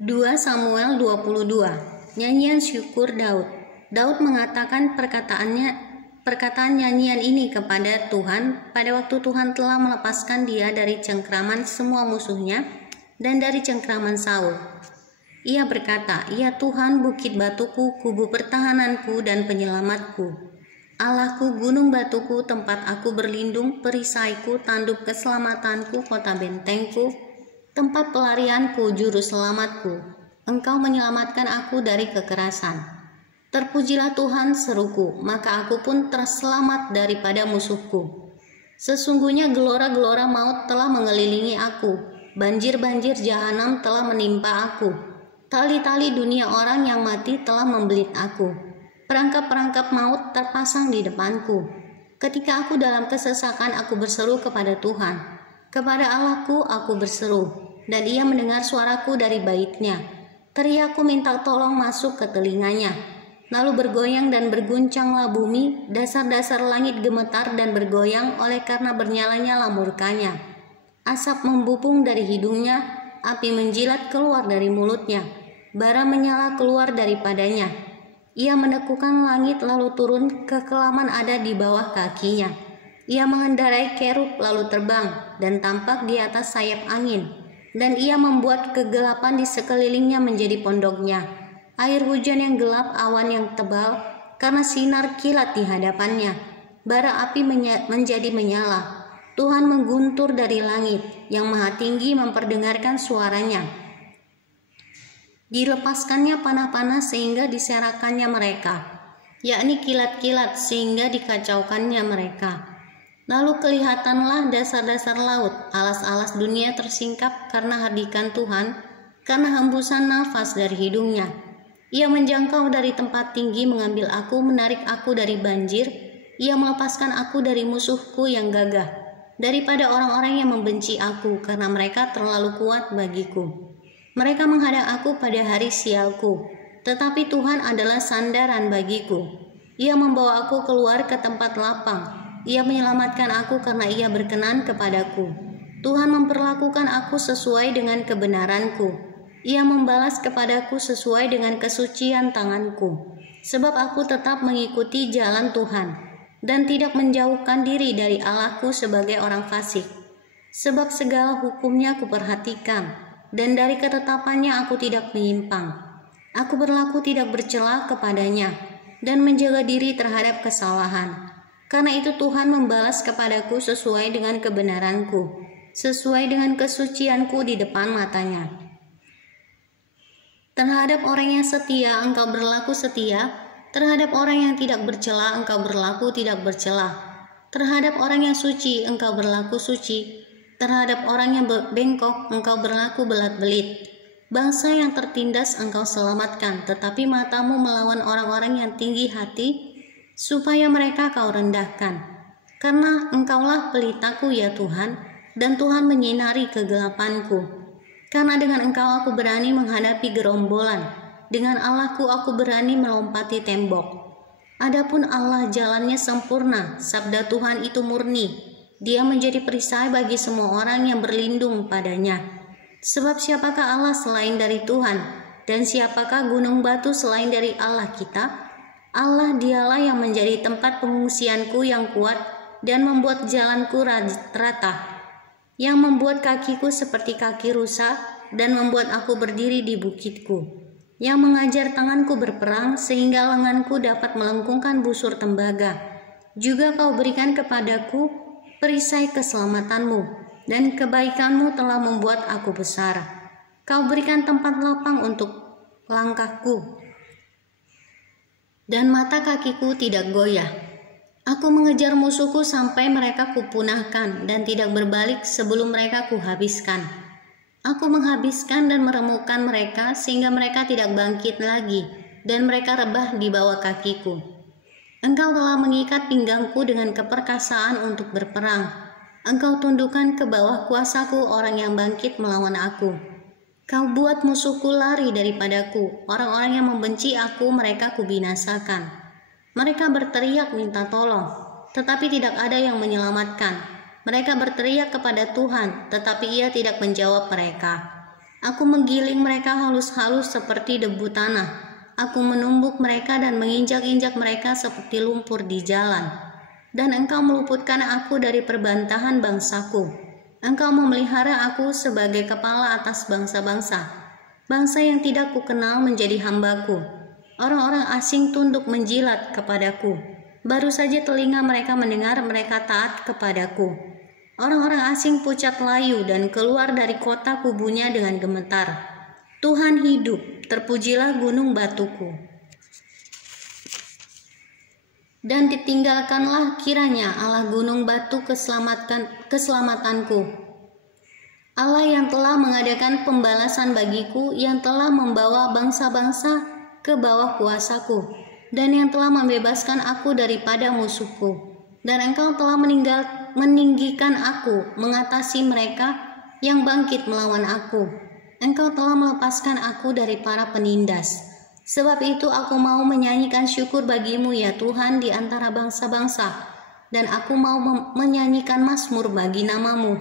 2 Samuel 22. Nyanyian syukur Daud. Daud mengatakan perkataan nyanyian ini kepada Tuhan pada waktu Tuhan telah melepaskan dia dari cengkraman semua musuhnya dan dari cengkraman Saul. Ia berkata, "Ya Tuhan, bukit batuku, kubu pertahananku dan penyelamatku. Allahku, gunung batuku, tempat aku berlindung, perisaiku, tanduk keselamatanku, kota bentengku, tempat pelarianku, juru selamatku. Engkau menyelamatkan aku dari kekerasan. Terpujilah Tuhan, seruku, maka aku pun terselamat daripada musuhku. Sesungguhnya gelora-gelora maut telah mengelilingi aku, banjir-banjir jahanam telah menimpa aku. Tali-tali dunia orang yang mati telah membelit aku. Perangkap-perangkap maut terpasang di depanku. Ketika aku dalam kesesakan, aku berseru kepada Tuhan. Kepada Allahku aku berseru, dan Ia mendengar suaraku dari baitnya. Teriakku minta tolong masuk ke telinganya. Lalu bergoyang dan berguncanglah bumi, dasar-dasar langit gemetar dan bergoyang oleh karena bernyala-nyala murkanya. Asap membubung dari hidungnya, api menjilat keluar dari mulutnya, bara menyala keluar daripadanya. Ia menekukan langit lalu turun, kekelaman ada di bawah kakinya. Ia mengendarai kerub lalu terbang dan tampak di atas sayap angin. Dan ia membuat kegelapan di sekelilingnya menjadi pondoknya. Air hujan yang gelap, awan yang tebal, karena sinar kilat di hadapannya. Bara api menjadi menyala. Tuhan mengguntur dari langit, yang maha tinggi memperdengarkan suaranya. Dilepaskannya panah-panah sehingga diserakannya mereka, yakni kilat-kilat sehingga dikacaukannya mereka. Lalu kelihatanlah dasar-dasar laut, alas-alas dunia tersingkap karena hardikan Tuhan, karena hembusan nafas dari hidungnya. Ia menjangkau dari tempat tinggi, mengambil aku, menarik aku dari banjir. Ia melepaskan aku dari musuhku yang gagah, daripada orang-orang yang membenci aku, karena mereka terlalu kuat bagiku. Mereka menghadang aku pada hari sialku, tetapi Tuhan adalah sandaran bagiku. Ia membawa aku keluar ke tempat lapang. Ia menyelamatkan aku karena Ia berkenan kepadaku. Tuhan memperlakukan aku sesuai dengan kebenaranku. Ia membalas kepadaku sesuai dengan kesucian tanganku. Sebab aku tetap mengikuti jalan Tuhan dan tidak menjauhkan diri dari Allahku sebagai orang fasik. Sebab segala hukumnya kuperhatikan, dan dari ketetapannya aku tidak menyimpang. Aku berlaku tidak bercela kepadanya, dan menjaga diri terhadap kesalahan. Karena itu Tuhan membalas kepadaku sesuai dengan kebenaranku, sesuai dengan kesucianku di depan matanya. Terhadap orang yang setia engkau berlaku setia, terhadap orang yang tidak bercela engkau berlaku tidak bercela, terhadap orang yang suci engkau berlaku suci, terhadap orang yang bengkok engkau berlaku belat-belit. Bangsa yang tertindas engkau selamatkan, tetapi matamu melawan orang-orang yang tinggi hati, supaya mereka kau rendahkan. Karena engkaulah pelitaku ya Tuhan, dan Tuhan menyinari kegelapanku. Karena dengan engkau aku berani menghadapi gerombolan, dengan Allahku aku berani melompati tembok. Adapun Allah jalannya sempurna, sabda Tuhan itu murni. Dia menjadi perisai bagi semua orang yang berlindung padanya. Sebab siapakah Allah selain dari Tuhan? Dan siapakah gunung batu selain dari Allah kita? Allah dialah yang menjadi tempat pengungsianku yang kuat dan membuat jalanku rata, yang membuat kakiku seperti kaki rusa dan membuat aku berdiri di bukitku, yang mengajar tanganku berperang sehingga lenganku dapat melengkungkan busur tembaga. Juga kau berikan kepadaku perisai keselamatanmu, dan kebaikanmu telah membuat aku besar. Kau berikan tempat lapang untuk langkahku, dan mata kakiku tidak goyah. Aku mengejar musuhku sampai mereka kupunahkan, dan tidak berbalik sebelum mereka kuhabiskan. Aku menghabiskan dan meremukkan mereka, sehingga mereka tidak bangkit lagi, dan mereka rebah di bawah kakiku. Engkau telah mengikat pinggangku dengan keperkasaan untuk berperang. Engkau tundukkan ke bawah kuasaku orang yang bangkit melawan aku. Kau buat musuhku lari daripadaku. Orang-orang yang membenci aku mereka kubinasakan. Mereka berteriak minta tolong, tetapi tidak ada yang menyelamatkan. Mereka berteriak kepada Tuhan, tetapi Ia tidak menjawab mereka. Aku menggiling mereka halus-halus seperti debu tanah. Aku menumbuk mereka dan menginjak-injak mereka seperti lumpur di jalan. Dan Engkau meluputkan aku dari perbantahan bangsaku. Engkau memelihara aku sebagai kepala atas bangsa-bangsa. Bangsa yang tidak kukenal menjadi hambaku. Orang-orang asing tunduk menjilat kepadaku. Baru saja telinga mereka mendengar, mereka taat kepadaku. Orang-orang asing pucat layu dan keluar dari kota kubunya dengan gemetar. Tuhan hidup, terpujilah gunung batuku. Dan ditinggalkanlah kiranya Allah gunung batu keselamatanku. Allah yang telah mengadakan pembalasan bagiku, yang telah membawa bangsa-bangsa ke bawah kuasaku, dan yang telah membebaskan aku daripada musuhku. Dan Engkau telah meninggikan aku mengatasi mereka yang bangkit melawan aku. Engkau telah melepaskan aku dari para penindas. Sebab itu aku mau menyanyikan syukur bagimu ya Tuhan di antara bangsa-bangsa, dan aku mau menyanyikan mazmur bagi namamu.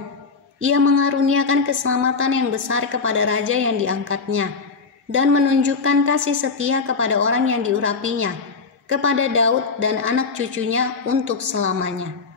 Ia mengaruniakan keselamatan yang besar kepada raja yang diangkatnya, dan menunjukkan kasih setia kepada orang yang diurapinya, kepada Daud dan anak cucunya untuk selamanya.